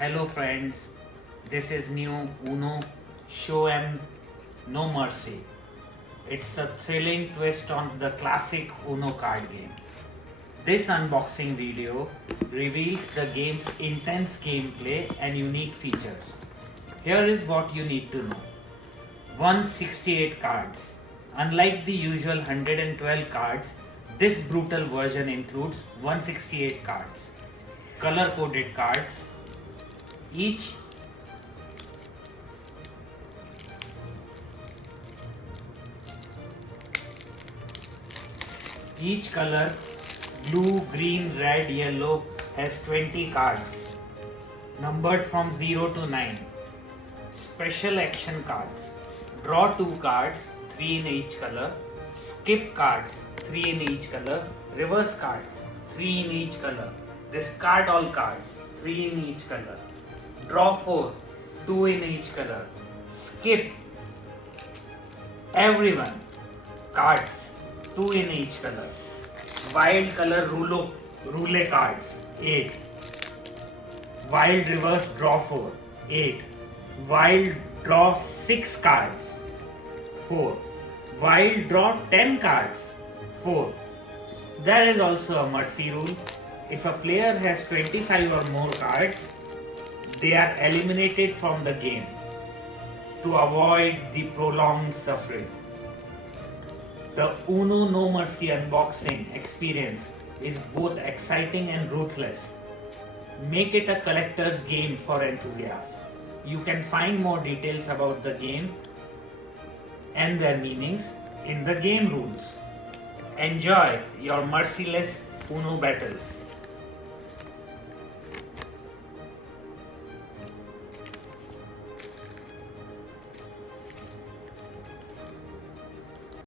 Hello friends, this is new Uno Show 'em No Mercy. It's a thrilling twist on the classic Uno card game. This unboxing video reveals the game's intense gameplay and unique features. Here is what you need to know. 168 cards. Unlike the usual 112 cards, this brutal version includes 168 cards. Color coded cards. Each color, blue, green, red, yellow, has 20 cards, numbered from 0 to 9. Special action cards. Draw 2 cards, 3 in each color. Skip cards, 3 in each color. Reverse cards, 3 in each color. Discard all cards, 3 in each color. Draw 4, 2 in each color. Skip everyone. Cards, 2 in each color. Wild color roulette cards, 8. Wild reverse draw 4, 8. Wild draw 6 cards, 4. Wild draw 10 cards, 4. There is also a mercy rule. If a player has 25 or more cards, they are eliminated from the game to avoid the prolonged suffering. The Uno No Mercy unboxing experience is both exciting and ruthless. Make it a collector's game for enthusiasts. You can find more details about the game and their meanings in the game rules. Enjoy your merciless Uno battles.